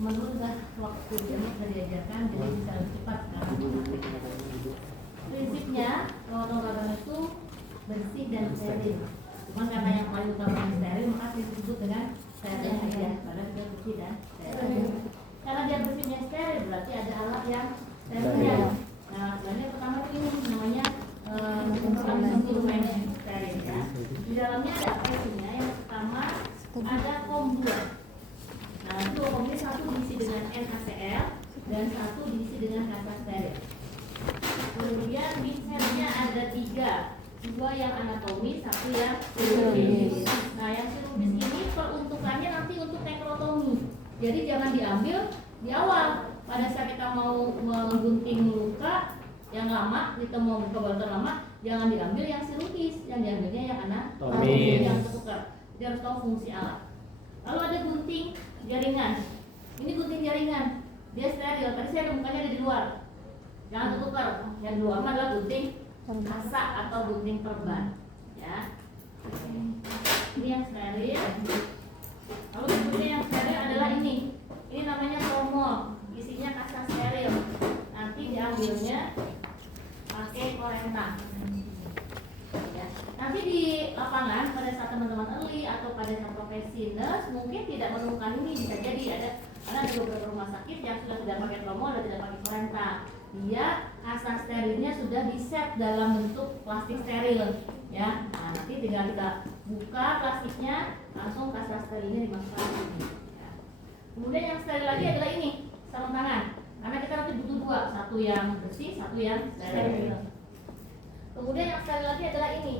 menunda waktu yang sudah diajarkan jadi bisa lebih cepat sekarang. Prinsipnya potong gagang itu bersih dan steril. Cuma karena yang paling utama steril maka disebut dengan steril saja. Karena dia bersih dan steril. Karena dia bersihnya steril berarti ada alat yang sterilnya. Nah, sebenarnya pertama ini namanya instrumen steril ya. Di dalamnya ada apa isinya? Yang pertama ada kom 2. Nah, itu komnya satu diisi dengan NaCl dan satu diisi dengan kasa steril. Kemudian mixernya ada 3, 2 yang anatomis, 1 yang chirurgis. Nah, yang chirurgis ini peruntukannya nanti untuk nekrotomi. Jadi jangan diambil di awal. Pada saat kita mau menggunting luka yang lama, kita mau buka bantal lama, jangan diambil yang chirurgis, yang diambilnya yang anatomis, yang tertukar. Jadi harus tahu fungsi alat. Lalu ada gunting jaringan. Ini gunting jaringan, dia steril. Tadi saya mukanya ada di luar. Jangan tertukar. Yang di luar adalah gunting kasa atau gunting perban. Ya. Ini yang steril. Lalu berikutnya yang steril adalah ini. Ini namanya tromol. Isinya kasa steril. Nanti diambilnya pakai korenta. Ya. Nanti di lapangan pada saat teman-teman early atau pada saat profesi nurse mungkin tidak menemukan ini, bisa jadi ada karena ada beberapa rumah sakit yang sudah tidak pakai tromol dan tidak pakai korenta. Dia kasa sterilnya sudah di-set dalam bentuk plastik steril, ya. Nah, nanti tinggal kita buka plastiknya, langsung kasa sterilnya dimasukkan ke sini. Ya. Kemudian yang steril lagi adalah ini, sarung tangan. Karena kita nanti butuh 2, satu yang bersih, satu yang steril. Kemudian yang steril lagi adalah ini,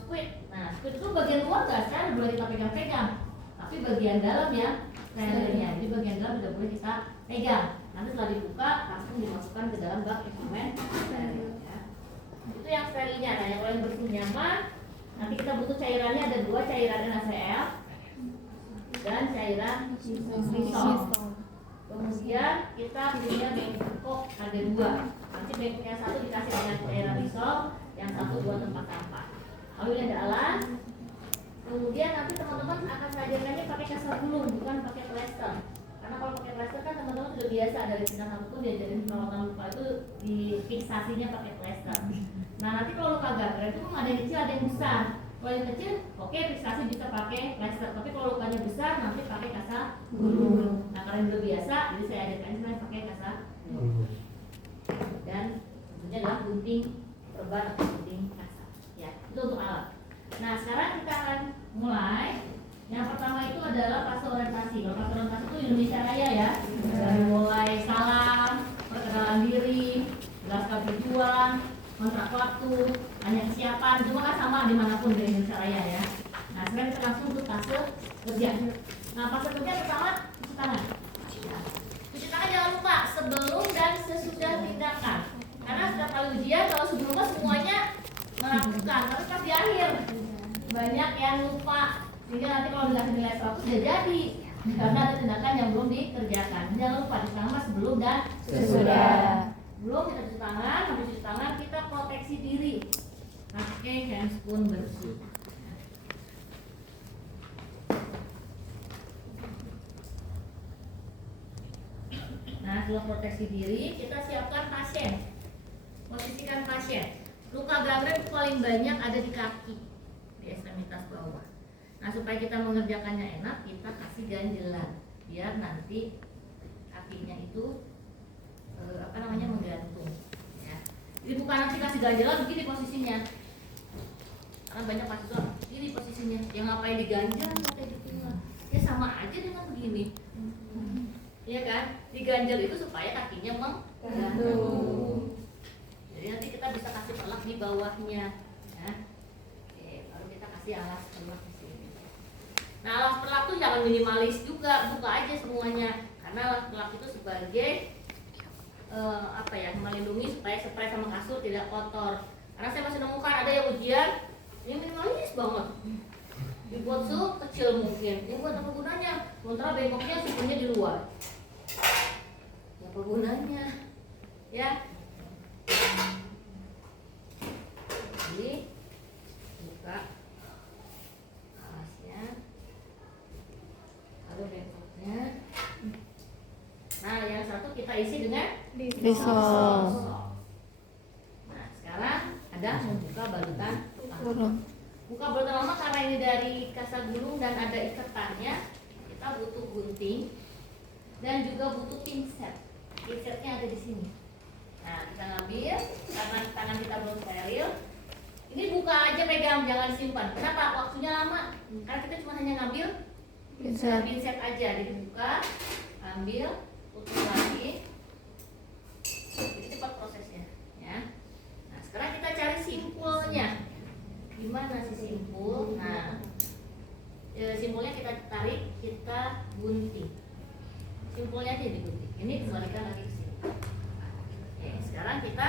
squid. Nah, squid itu bagian luar nggak steril, boleh kita pegang-pegang, tapi bagian dalam ya sterilnya. Jadi bagian dalam tidak boleh kita pegang. Nanti setelah dibuka langsung dimasukkan ke dalam bak instrumen steril. Ya. Itu yang sterilnya. Nah, yang paling bersihnya mah nanti kita butuh cairannya ada 2, cairan NaCl dan cairan Lysol. Kemudian kita punya bengkok ada 2. Nanti bengkoknya 1 dikasih dengan cairan Lysol, yang 1 buat tempat sampah. Lalu ini ada alat. Kemudian nanti teman-teman akan sajarkannya pakai kasar gulung, bukan pakai plester. Karena kalau pakai plester kan teman-teman sudah biasa dari tingkat 1 pun diajarin perawatan luka itu di fiksasinya pakai plester. Nah, nanti kalau luka gagal itu ada yang kecil ada yang besar. Kalau yang kecil, oke, fiksasi bisa pakai plester. Tapi kalau lukanya besar nanti pakai kasar gulung. Nah, karena belum biasa, jadi saya ajarkan saya pakai kasar gulung. Dan tentunya adalah gunting perban atau gunting kasar. Ya, itu untuk alat. Nah, sekarang kita akan mulai. Yang pertama itu adalah fase orientasi. Kalau fase orientasi itu Indonesia Raya ya. Dari mulai salam, perkenalan diri, jelaskan tujuan, kontrak waktu, hanya kesiapan, cuma kan sama dimanapun di Indonesia Raya ya. Nah, sekarang kita langsung ke fase kerja. Nah, fase kerja pertama cuci tangan. Ya. Cuci tangan jangan lupa sebelum dan sesudah tindakan. Karena setiap kali ujian kalau sebelumnya semuanya melakukan, tapi pas di akhir banyak yang lupa. Sehingga nanti kalau dikasih nilai 100 sudah jadi karena ada tindakan yang belum dikerjakan. Jangan lupa cuci tangan sebelum dan sesudah. Belum kita cuci tangan, habis cuci tangan kita proteksi diri pakai handscoon bersih. Nah, setelah proteksi diri kita siapkan pasien, posisikan pasien. Luka gangrene paling banyak ada di kaki, di ekstremitas bawah. Nah, supaya kita mengerjakannya enak, kita kasih ganjelan biar nanti kakinya itu menggantung ya. Jadi bukan nanti kasih ganjelan begini posisinya, karena banyak mahasiswa ini posisinya yang ngapain diganjel kayak gitu ya, sama aja dengan begini ya kan. Diganjel itu supaya kakinya menggantung. Jadi nanti kita bisa kasih pelak di bawahnya ya. Oke, lalu kita kasih alas pelak di sini. Nah, alas pelak itu jangan minimalis juga, buka aja semuanya, karena alas pelak itu sebagai melindungi supaya spray sama kasur tidak kotor. Karena saya masih nemukan ada yang ujian yang minimalis banget, dibuat kecil mungkin. Ini buat apa gunanya? Sementara bengkoknya sipurnya di luar. Apa gunanya? Ya. Jadi buka alasnya, lalu bengkoknya. satu kita isi dengan Disol. Nah, sekarang ada membuka balutan lama. Buka balutan lama karena ini dari kasa gulung dan ada ikatannya, kita butuh gunting dan juga butuh pinset. Pinsetnya ada di sini. Nah, kita ngambil karena tangan kita belum steril. Ini buka aja, pegang, jangan simpan. Kenapa? Waktunya lama. Karena kita cuma hanya ngambil pinset aja. Jadi buka, ambil, tutup lagi. Jadi cepat prosesnya, ya. Nah, sekarang kita cari simpulnya. Gimana sih simpul? Nah, simpulnya kita tarik, kita gunting. Simpulnya aja digunting. Ini kembalikan lagi ke sini. Oke, sekarang kita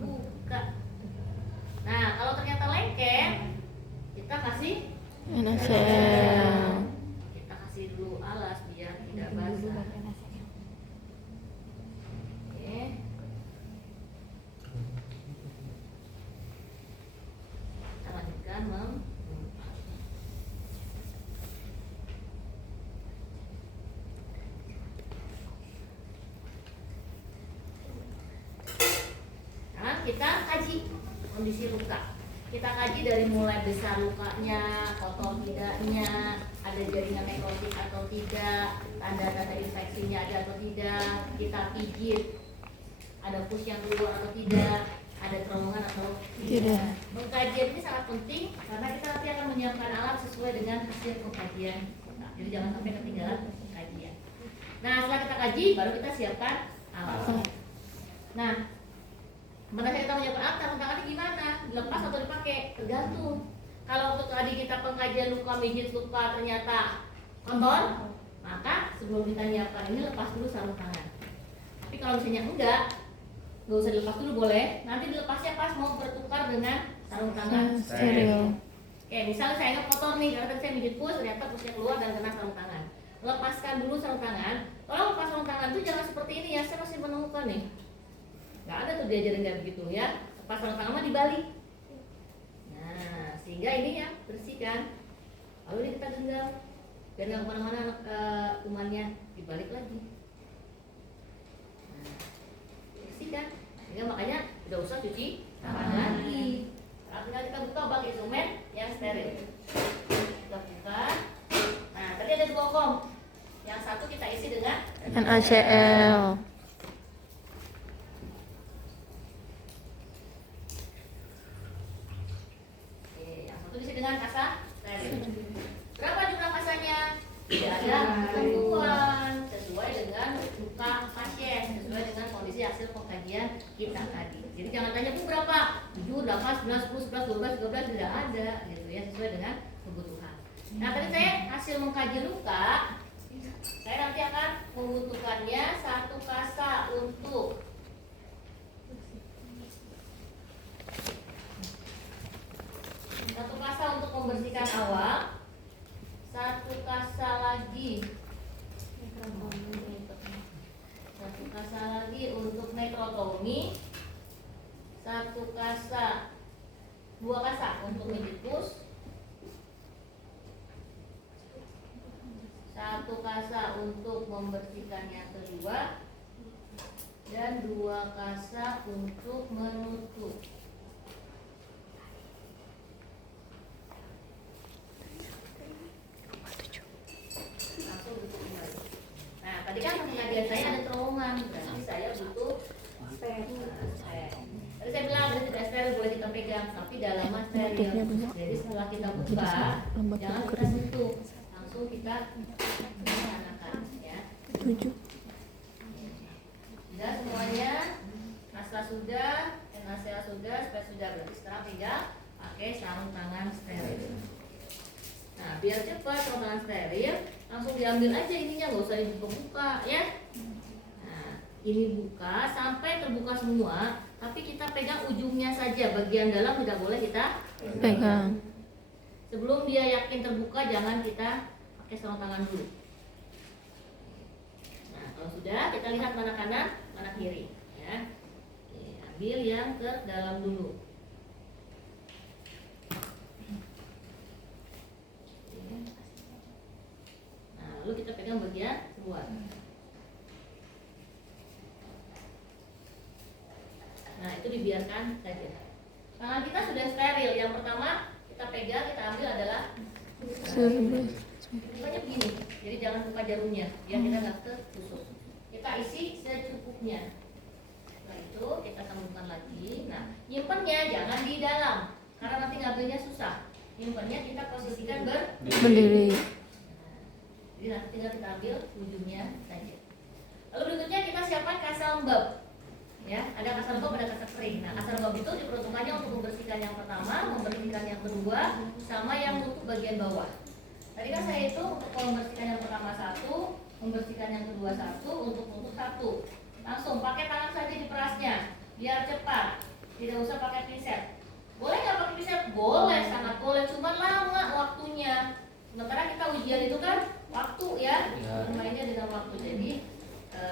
buka. Nah, kalau ternyata lengket, kita kasih NaCl. Kita kasih dulu alas biar tidak basah. Oke. Kita lanjutkan membuka. Sekarang kita kaji kondisi luka. Kita kaji dari mulai besar lukanya, kotor tidaknya, ada jaringan nekrotik atau tidak, tanda-tanda infeksinya ada atau tidak, kita pijit, ada pus yang keluar atau tidak, ada terowongan atau tidak. Pengkajian ini sangat penting karena kita nanti akan menyiapkan alat sesuai dengan hasil pengkajian. Nah, jadi jangan sampai ketinggalan pengkajian. Nah, setelah kita kaji, baru kita siapkan alat. Nah, pada saat kita menyiapkan alat, sarung tangannya gimana? Dilepas atau dipakai? Tergantung. Kalau untuk tadi kita pengkajian luka, mijit luka ternyata kotor, maka sebelum kita nyiapkan ini lepas dulu sarung tangan. Tapi kalau misalnya enggak usah dilepas dulu, boleh. Nanti dilepasnya pas mau bertukar dengan sarung tangan Steril. Oke, misalnya saya ingat kotor nih, karena tadi saya mijit pus, ternyata pusnya keluar dan kena sarung tangan. Lepaskan dulu sarung tangan. Kalau lepas sarung tangan itu jangan seperti ini ya, saya masih menemukan nih. Nggak ada tuh diajarin kayak begitu ya. Lepas sarung tangan mah dibalik. Nah, sehingga ini ya bersihkan. Lalu ini kita genggam biar nggak kemana-mana kumannya, dibalik lagi. Nah, bersihkan. Sehingga makanya tidak usah cuci tangan lagi. Tinggal kita buka bak instrumen yang steril. Kita buka. Nah, tadi ada 2 kom. Yang satu kita isi dengan NaCl. dengan kasa steril. Berapa jumlah kasanya? Tidak ada ketentuan, sesuai dengan luka pasien, sesuai dengan kondisi hasil pengkajian kita tadi. Jadi jangan tanya Bu berapa? 7, 8, 11, 10, 11, 12, 13 tidak ada gitu ya, sesuai dengan kebutuhan. Nah, tadi saya hasil mengkaji luka, saya nanti akan membutuhkannya 1 kasa untuk membersihkan awal, 1 kasa lagi, 1 kasa lagi untuk nekrotomi, 1 kasa, 2 kasa untuk mijit pus, 1 kasa untuk membersihkan yang kedua, dan 2 kasa untuk menutup. Nah, tadi kan pengajian saya ada terowongan, berarti saya butuh steril. Tadi saya bilang ada tidak steril boleh kita pegang, tapi dalaman steril. Jadi setelah kita buka, jangan kita sentuh, langsung kita menggunakan ya. Sudah semuanya, asal sudah, NaCl sudah, spes sudah, berarti sekarang tinggal pakai sarung tangan steril. Nah, biar cepat sarung tangan steril, langsung diambil aja ininya, nggak usah dibuka-buka ya. Nah, ini buka sampai terbuka semua, tapi kita pegang ujungnya saja, bagian dalam tidak boleh kita pegang. Sebelum dia yakin terbuka, jangan kita pakai sarung tangan dulu. Nah, kalau sudah, kita lihat mana kanan, mana kiri ya. Oke, ambil yang ke dalam dulu. Lalu kita pegang bagian luar. Nah, itu dibiarkan saja. Tangan kita sudah steril. Yang pertama kita pegang, kita ambil adalah bukanya begini. Jadi jangan buka jarumnya, biar kita nggak ketusuk. Kita isi secukupnya. Setelah itu kita sambungkan lagi. Nah, nyimpennya jangan di dalam, karena nanti ngambilnya susah. Nyimpennya kita posisikan berdiri. Jadi nanti tinggal kita ambil ujungnya saja. Lalu berikutnya kita siapkan kasa lembab. Ya, ada kasa lembab, ada kasa kering. Nah, kasa lembab itu diperuntukkannya untuk membersihkan yang pertama, membersihkan yang kedua, sama yang untuk bagian bawah. Tadi kan saya itu untuk membersihkan yang pertama satu, membersihkan yang kedua satu, untuk satu. Langsung pakai tangan saja diperasnya, biar cepat. Tidak usah pakai pinset. Boleh nggak pakai pinset? Boleh, sangat boleh. Cuma lama waktunya. Sementara kita ujian itu kan waktu ya, bermainnya dengan waktu. Jadi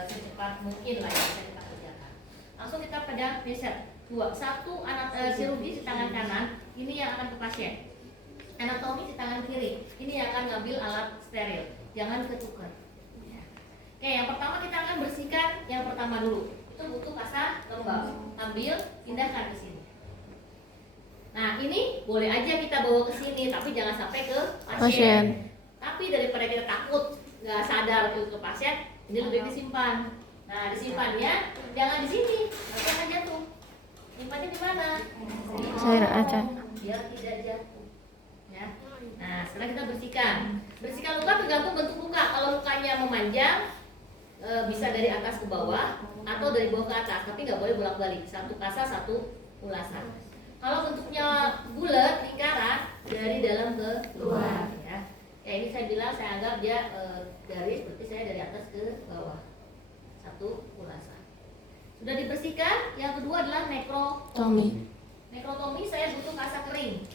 secepat mungkin lah yang bisa kita kerjakan. Langsung kita pegang pinset. Satu anak chirurgi di tangan kanan, ini yang akan ke pasien. Anatomi di tangan kiri, ini yang akan ngambil alat steril. Jangan ketukar. Ya. Oke, yang pertama kita akan bersihkan yang pertama dulu. Itu butuh kasa lembab. Ambil, pindahkan ke sini. Nah, ini boleh aja kita bawa ke sini, tapi jangan sampai ke pasien. Tapi daripada kita takut nggak sadar itu ke pasien, ini lebih disimpan. Nah, disimpannya jangan di sini, nanti akan jatuh. Simpannya di mana? Saya aja. Biar tidak jatuh. Ya. Nah, setelah kita bersihkan luka tergantung bentuk luka. Kalau lukanya memanjang, bisa dari atas ke bawah atau dari bawah ke atas, tapi nggak boleh bolak-balik. Satu kasa, satu ulasan. Kalau bentuknya bulat, lingkaran, dari dalam ke luar. Ya, ini saya bilang, saya anggap dia garis, berarti saya dari atas ke bawah. Satu ulasan. Sudah dibersihkan. Yang kedua adalah nekrotomi. Nekrotomi saya butuh kasa kering.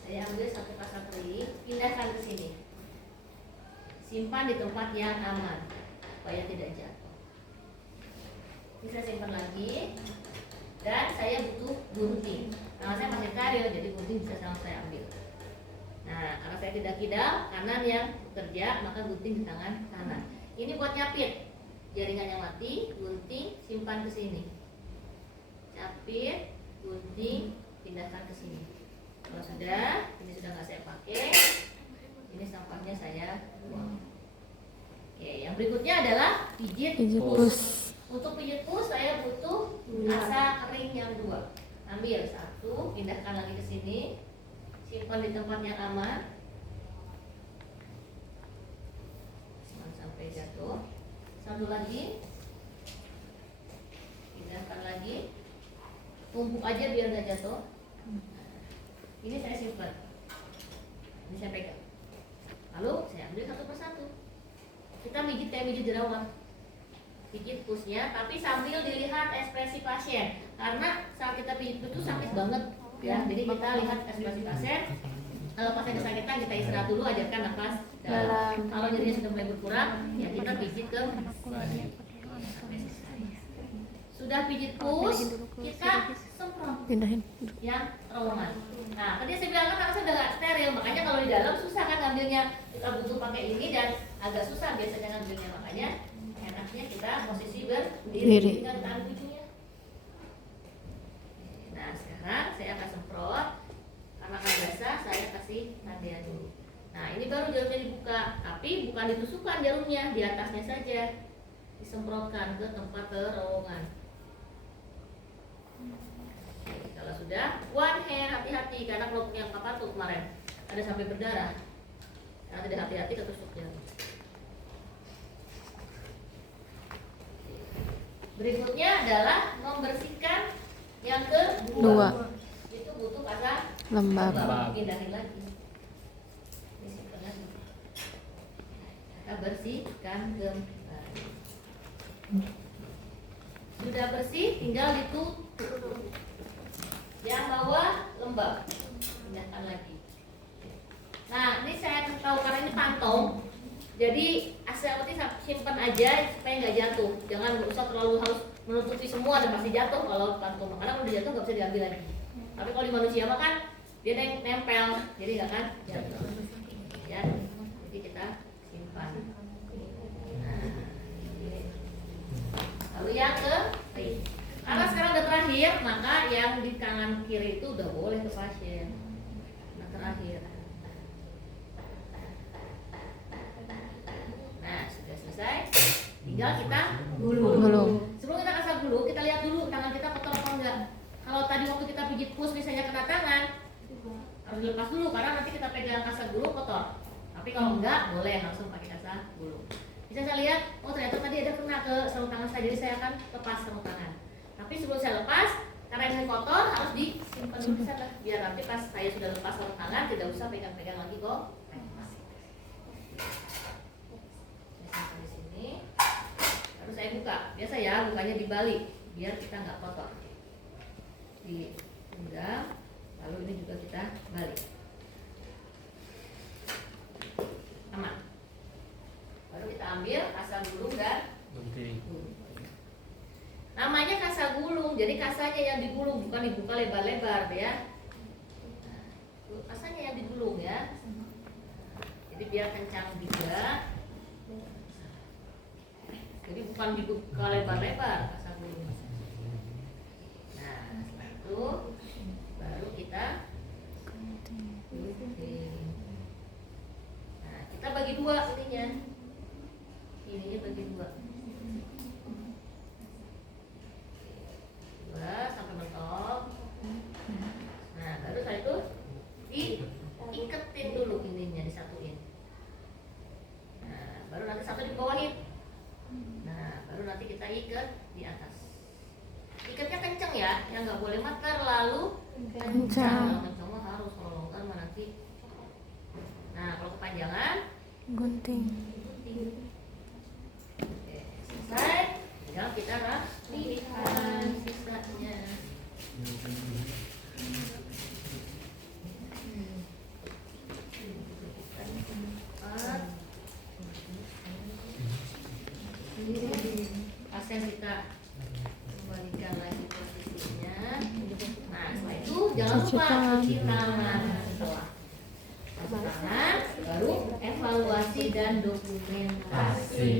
Saya ambil satu kasa kering, pindahkan ke sini. Simpan di tempat yang aman supaya tidak jatuh. Ini saya simpan lagi. Dan saya butuh gunting. Tangan saya masih steril, jadi gunting bisa sama saya ambil. Nah, karena saya tidak kidal, kanan yang bekerja, maka gunting di tangan kanan. Ini buat nyapit. Jaringan yang mati, gunting, simpan ke sini. Capit, gunting, pindahkan ke sini. Kalau sudah, ini sudah nggak saya pakai. Ini sampahnya saya buang. Oke, yang berikutnya adalah pijit pus. Untuk pijit pus saya butuh kasa kering yang 2. Ambil satu, pindahkan lagi ke sini. Simpan di tempat yang aman. Jangan sampai jatuh. Satu lagi. Pindahkan lagi. Tumpuk aja biar nggak jatuh. Ini saya simpan. Ini saya pegang. Lalu saya ambil satu persatu. Kita mijit kayak mijit jerawat. Pijit pusnya, tapi sambil dilihat ekspresi pasien. Karena saat kita pijit itu sakit banget, ya. Jadi kita lihat ekspresi pasien. Kalau pasien kesakitan, kita istirahat dulu, ajarkan nafas dalam. Kalau nyerinya sudah mulai berkurang, ya kita pijit ke. Sudah pijit pus, kita semprot. Pindahin. Yang terowongan. Nah, tadi saya bilang kan karena saya udah nggak steril, makanya kalau di dalam susah kan ngambilnya. Kita butuh pakai ini dan agak susah biasanya ngambilnya, makanya enaknya kita posisi berdiri. Tinggal tahan ujungnya. Nah, sekarang saya akan semprot. Karena kan basah, saya kasih tandian dulu. Nah, ini baru jarumnya dibuka, tapi bukan ditusukkan jarumnya, di atasnya saja. Disemprotkan ke tempat terowongan. Kalau sudah, one hand, hati-hati karena kalau yang apa tuh kemarin ada sampai berdarah. Karena tidak hati-hati ketusuk jarum. Berikutnya adalah membersihkan yang kedua. Itu butuh kasa lembab. Pindahin lagi. Ini simpan lagi. Kita bersihkan kembali. Sudah bersih, tinggal ditutup. Yang bawah lembab. Pindahkan lagi. Nah, ini saya kasih tahu karena ini kantong. Jadi asal simpan aja supaya nggak jatuh. Jangan nggak usah terlalu harus menutupi semua dan pasti jatuh kalau kantong. Karena kalau jatuh nggak bisa diambil lagi. Tapi kalau di manusia mah kan dia nempel, jadi nggak kan jatuh. Ya, jadi kita simpan. Nah, lalu yang ke karena sekarang udah terakhir. terakhir, maka yang di tangan kiri itu udah boleh ke pasien. Nah terakhir. Nah sudah selesai. Tinggal kita gulung. Sebelum kita kasar gulung, kita lihat dulu tangan kita kotor apa enggak. Kalau tadi waktu kita pijit pus misalnya kena tangan, harus dilepas dulu karena nanti kita pegang kasar gulung kotor. Tapi kalau enggak, boleh langsung pakai kasar gulung. Bisa saya lihat, oh ternyata tadi ada kena ke sarung tangan saya, jadi saya akan lepas sarung tangan. Tapi sebelum saya lepas, karena ini kotor harus disimpan dulu di sana, biar nanti pas saya sudah lepas sarung tangan tidak usah pegang-pegang lagi kok. Saya simpan di sini. Lalu saya buka. Biasa ya, bukanya dibalik biar kita nggak kotor. Digenggam, lalu ini juga kita balik. Aman. Baru kita ambil kasa gulung dan gunting. Namanya kasa gulung, jadi kasanya yang digulung, bukan dibuka lebar-lebar ya. Nah, kasanya yang digulung ya. Jadi biar kencang juga. Jadi bukan dibuka lebar-lebar kasa gulung. Nah, setelah itu baru kita gunting. Nah, kita bagi dua ininya. Ininya bagi dua. Dua sampai mentok. Nah, baru setelah itu diiketin dulu ininya, disatuin. Nah, baru nanti satu di bawahin. Nah, baru nanti kita ikat di atas. Ikatnya kenceng ya, yang nggak boleh mat terlalu kencang. Kalau kencang mah harus, kalau longgar mah nanti. Nah, kalau kepanjangan gunting. Oke, selesai. Tinggal kita rapikan sisanya. Pasien kita kembalikan lagi posisinya. Nah, setelah itu jangan lupa cuci tangan setelah cuci tangan, baru evaluasi dan dokumentasi.